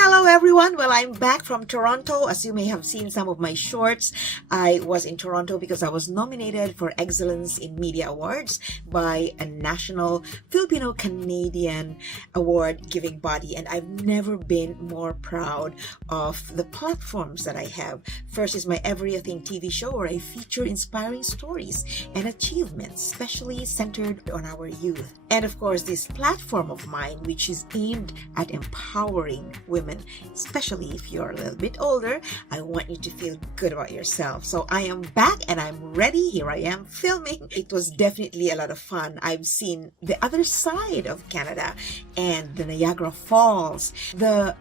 Hello everyone! Well, I'm back from Toronto. As you may have seen some of my shorts, I was in Toronto because I was nominated for Excellence in Media Awards by a national Filipino-Canadian award-giving body, and I've never been more proud of the platforms that I have. First is my eveRIAthing TV show where I feature inspiring stories and achievements, especially centered on our youth. And of course, this platform of mine, which is aimed at empowering women, especially if you're a little bit older. I want you to feel good about yourself. So I am back and I'm ready. Here I am filming. It was definitely a lot of fun. I've seen the other side of Canada and the Niagara Falls, the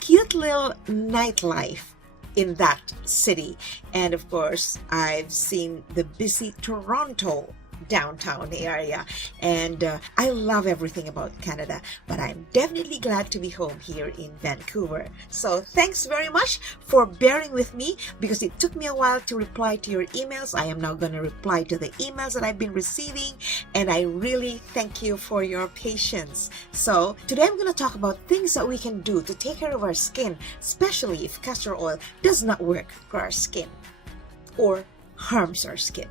cute little nightlife in that city. And of course, I've seen the busy Toronto downtown area, and I love everything about Canada, but I'm definitely glad to be home here in Vancouver. So thanks very much for bearing with me because it took me a while to reply to your emails. I am now going to reply to the emails that I've been receiving, and I really thank you for your patience. So today I'm going to talk about things that we can do to take care of our skin, especially if castor oil does not work for our skin or harms our skin.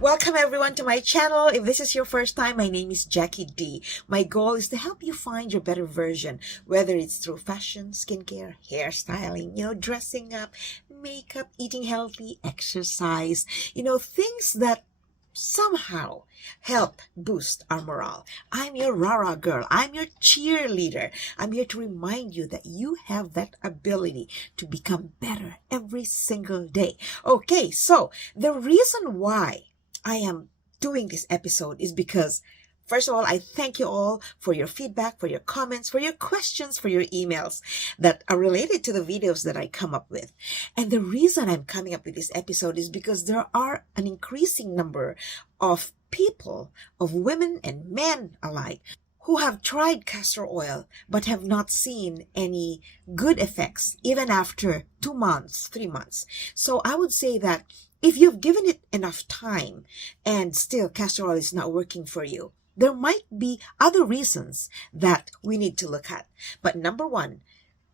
Welcome everyone to my channel. If this is your first time, my name is Jackie D. My goal is to help you find your better version, whether it's through fashion, skincare, hairstyling, dressing up, makeup, eating healthy, exercise, things that somehow help boost our morale. I'm your rah-rah girl. I'm your cheerleader. I'm here to remind you that you have that ability to become better every single day. Okay, so the reason why I am doing this episode is because, first of all, I thank you all for your feedback, for your comments, for your questions, for your emails that are related to the videos that I come up with. And the reason I'm coming up with this episode is because there are an increasing number of people, of women and men alike, who have tried castor oil but have not seen any good effects even after 2 months, 3 months. So I would say that if you've given it enough time and still castor oil is not working for you, there might be other reasons that we need to look at. But number one,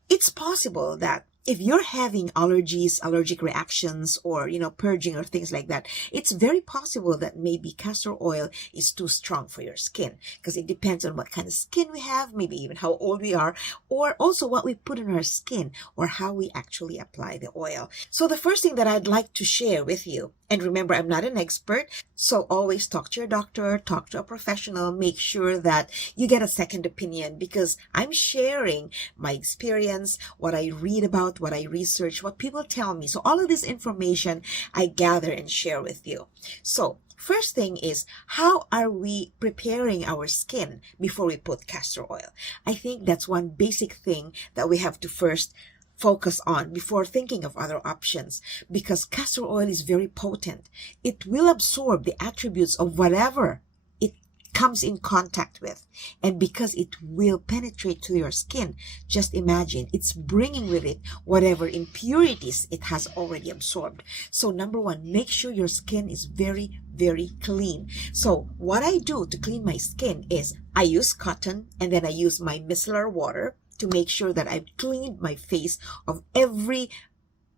it's possible that if you're having allergies, allergic reactions, or, purging or things like that, it's very possible that maybe castor oil is too strong for your skin because it depends on what kind of skin we have, maybe even how old we are, or also what we put on our skin or how we actually apply the oil. So the first thing that I'd like to share with you, and remember, I'm not an expert, so always talk to your doctor, talk to a professional, make sure that you get a second opinion because I'm sharing my experience, what I read about, what I research, what people tell me. So all of this information I gather and share with you. So first thing is, how are we preparing our skin before we put castor oil? I think that's one basic thing that we have to first focus on before thinking of other options, because castor oil is very potent. It will absorb the attributes of whatever it comes in contact with, and because it will penetrate to your skin, just imagine it's bringing with it whatever impurities it has already absorbed. So number one, make sure your skin is very, very clean. So what I do to clean my skin is I use cotton, and then I use my micellar water to make sure that I've cleaned my face of every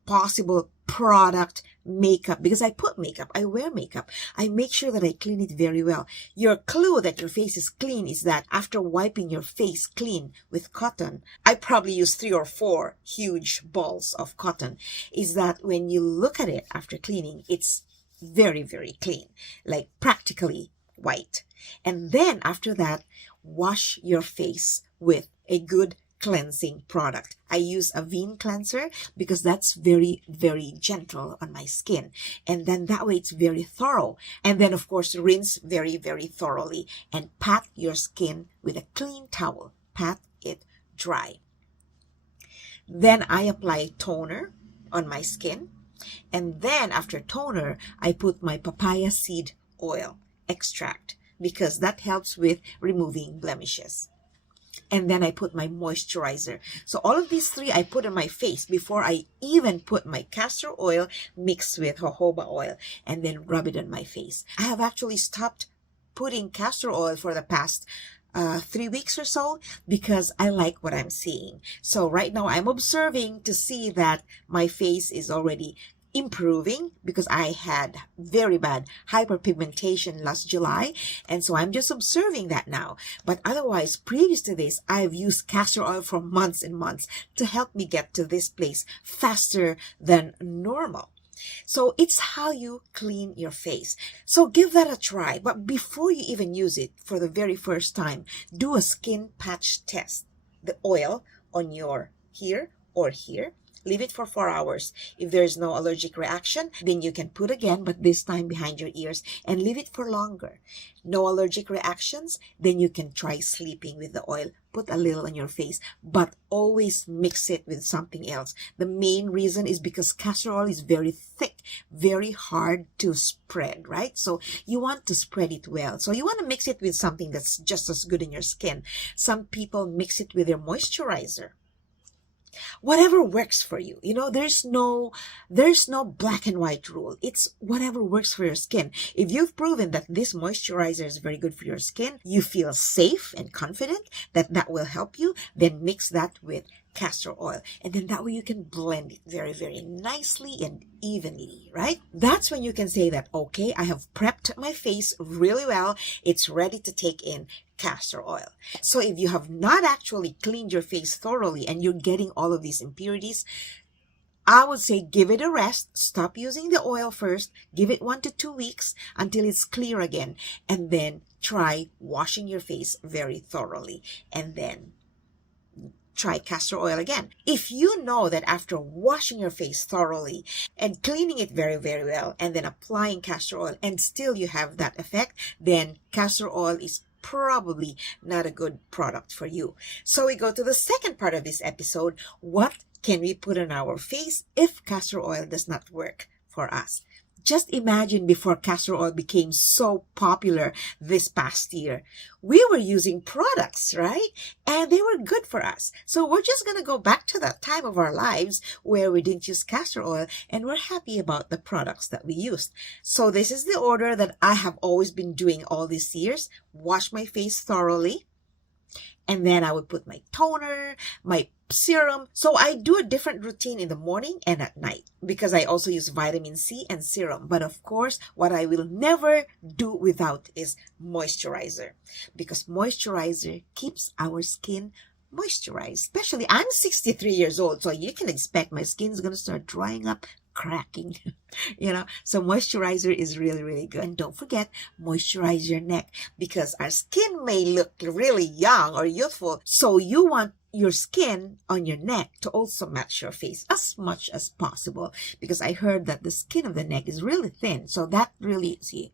possible product, makeup, because I put makeup, I wear makeup. I make sure that I clean it very well. Your clue that your face is clean is that after wiping your face clean with cotton, I probably use 3 or 4 huge balls of cotton, is that when you look at it after cleaning, it's very, very clean, like practically white. And then after that, wash your face with a good cleansing product. I use a vein cleanser because that's very, very gentle on my skin. And then that way it's very thorough. And then of course, rinse very, very thoroughly and pat your skin with a clean towel. Pat it dry. Then I apply toner on my skin. And then after toner, I put my papaya seed oil extract because that helps with removing blemishes. And then I put my moisturizer. So all of these 3 I put on my face before I even put my castor oil mixed with jojoba oil and then rub it on my face. I have actually stopped putting castor oil for the past 3 weeks or so because I like what I'm seeing. So right now I'm observing to see that my face is already improving because I had very bad hyperpigmentation last July, and so I'm just observing that now. But otherwise, previous to this, I've used castor oil for months and months to help me get to this place faster than normal. So it's how you clean your face. So give that a try. But before you even use it for the very first time, do a skin patch test. The oil on your here or here. Leave it for 4 hours. If there is no allergic reaction, then you can put again, but this time behind your ears, and leave it for longer. No allergic reactions, then you can try sleeping with the oil. Put a little on your face, but always mix it with something else. The main reason is because castor oil is very thick, very hard to spread, right? So you want to spread it well. So you want to mix it with something that's just as good in your skin. Some people mix it with their moisturizer. Whatever works for you. You know, there's no black and white rule. It's whatever works for your skin. If you've proven that this moisturizer is very good for your skin, you feel safe and confident that that will help you, then mix that with castor oil, and then that way you can blend it very, very nicely and evenly, right? That's when you can say that, okay, I have prepped my face really well. It's ready to take in castor oil. So if you have not actually cleaned your face thoroughly and you're getting all of these impurities, I would say give it a rest. Stop using the oil first. Give it 1 to 2 weeks until it's clear again, and then try washing your face very thoroughly, and then try castor oil again. If you know that after washing your face thoroughly and cleaning it very, very well, and then applying castor oil, and still you have that effect, then castor oil is probably not a good product for you. So we go to the second part of this episode. What can we put on our face if castor oil does not work for us? Just imagine before castor oil became so popular this past year. We were using products, right? And they were good for us. So we're just going to go back to that time of our lives where we didn't use castor oil and we're happy about the products that we used. So this is the order that I have always been doing all these years. Wash my face thoroughly. And then I would put my toner, my serum. So I do a different routine in the morning and at night because I also use vitamin C and serum. But of course, what I will never do without is moisturizer, because moisturizer keeps our skin moisturized. Especially, I'm 63 years old, so you can expect my skin's going to start drying up, cracking, so moisturizer is really, really good. And don't forget, moisturize your neck, because our skin may look really young or youthful, so you want your skin on your neck to also match your face as much as possible, because I heard that the skin of the neck is really thin, so that really, see,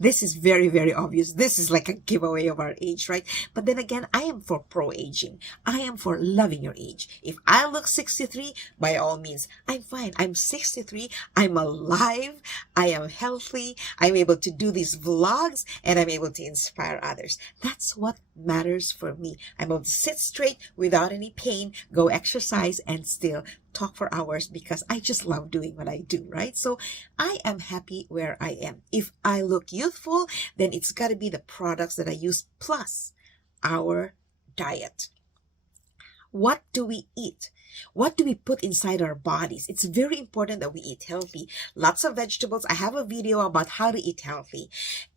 this is very, very obvious. This is like a giveaway of our age, right? But then again, I am for pro-aging. I am for loving your age. If I look 63, by all means, I'm fine. I'm 63. I'm alive. I am healthy. I'm able to do these vlogs, and I'm able to inspire others. That's what matters for me. I'm able to sit straight without any pain, go exercise, and still talk for hours because I just love doing what I do, right? So I am happy where I am. If I look youthful, then it's got to be the products that I use plus our diet. What do we eat? What do we put inside our bodies? It's very important that we eat healthy. Lots of vegetables. I have a video about how to eat healthy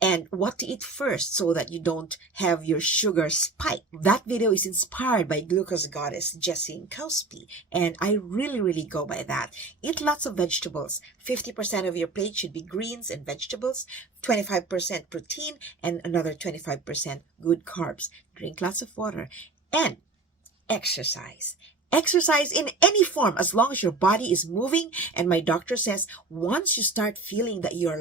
and what to eat first so that you don't have your sugar spike. That video is inspired by glucose goddess Jessie Cosby, and I really, really go by that. Eat lots of vegetables. 50% of your plate should be greens and vegetables, 25% protein, and another 25% good carbs. Drink lots of water and exercise. Exercise in any form, as long as your body is moving. And my doctor says once you start feeling that you're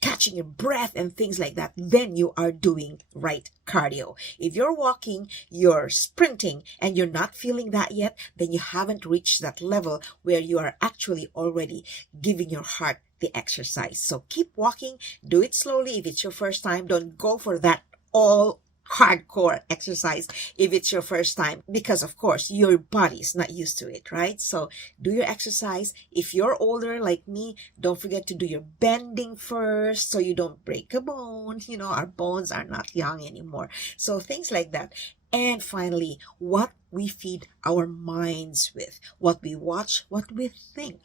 catching your breath and things like that, then you are doing right cardio. If you're walking, you're sprinting, and you're not feeling that yet, then you haven't reached that level where you are actually already giving your heart the exercise. So keep walking, do it slowly. If it's your first time, don't go for that all hardcore exercise if it's your first time, because of course your body is not used to it, right? So do your exercise. If you're older like me, don't forget to do your bending first so you don't break a bone. Our bones are not young anymore, so things like that. And finally, what we feed our minds with, what we watch, what we think.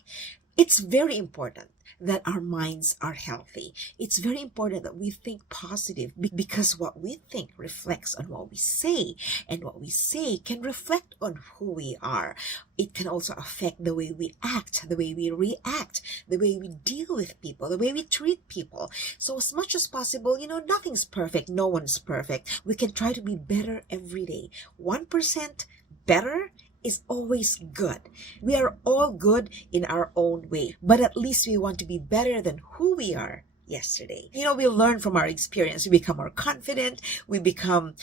It's very important that our minds are healthy. It's very important that we think positive, because what we think reflects on what we say, and what we say can reflect on who we are. It can also affect the way we act, the way we react, the way we deal with people, the way we treat people. So as much as possible, nothing's perfect. No one's perfect. We can try to be better every day. 1% better is always good. We are all good in our own way, but at least we want to be better than who we are yesterday. We learn from our experience. We become more confident. We become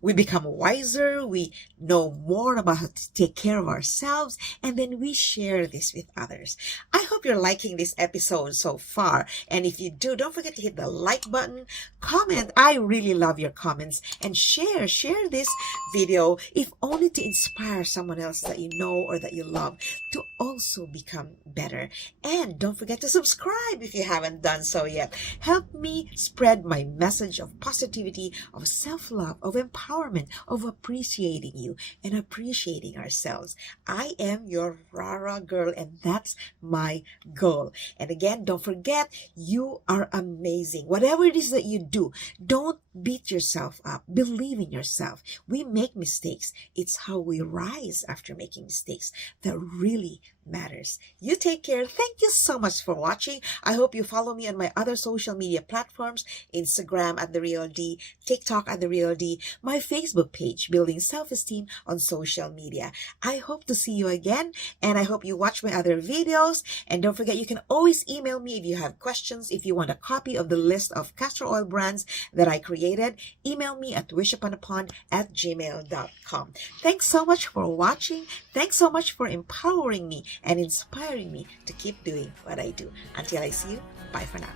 wiser. We know more about how to take care of ourselves, and then we share this with others. I hope you're liking this episode so far, and if you do, don't forget to hit the like button, comment. I really love your comments, and share this video, if only to inspire someone else that you know or that you love to also become better. And don't forget to subscribe if you haven't done so yet. Help me spread my message of positivity, of self-love, of empowerment, of appreciating you and appreciating ourselves. I am your Rara girl, and that's my goal. And again, don't forget, you are amazing. Whatever it is that you do, don't beat yourself up. Believe in yourself. We make mistakes. It's how we rise after making mistakes that really matters. You take care. Thank you so much for watching. I hope you follow me on my other social media platforms: Instagram at The Real D, TikTok at The Real D, my Facebook page, Building Self-Esteem on Social Media. I hope to see you again, and I hope you watch my other videos. And don't forget, you can always email me if you have questions. If you want a copy of the list of castor oil brands that I created, email me at wishuponapond@gmail.com. Thanks so much for watching. Thanks so much for empowering me and inspiring me to keep doing what I do. Until I see you, bye for now.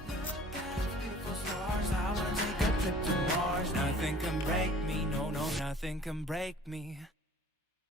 Nothing can break me, no, nothing can break me.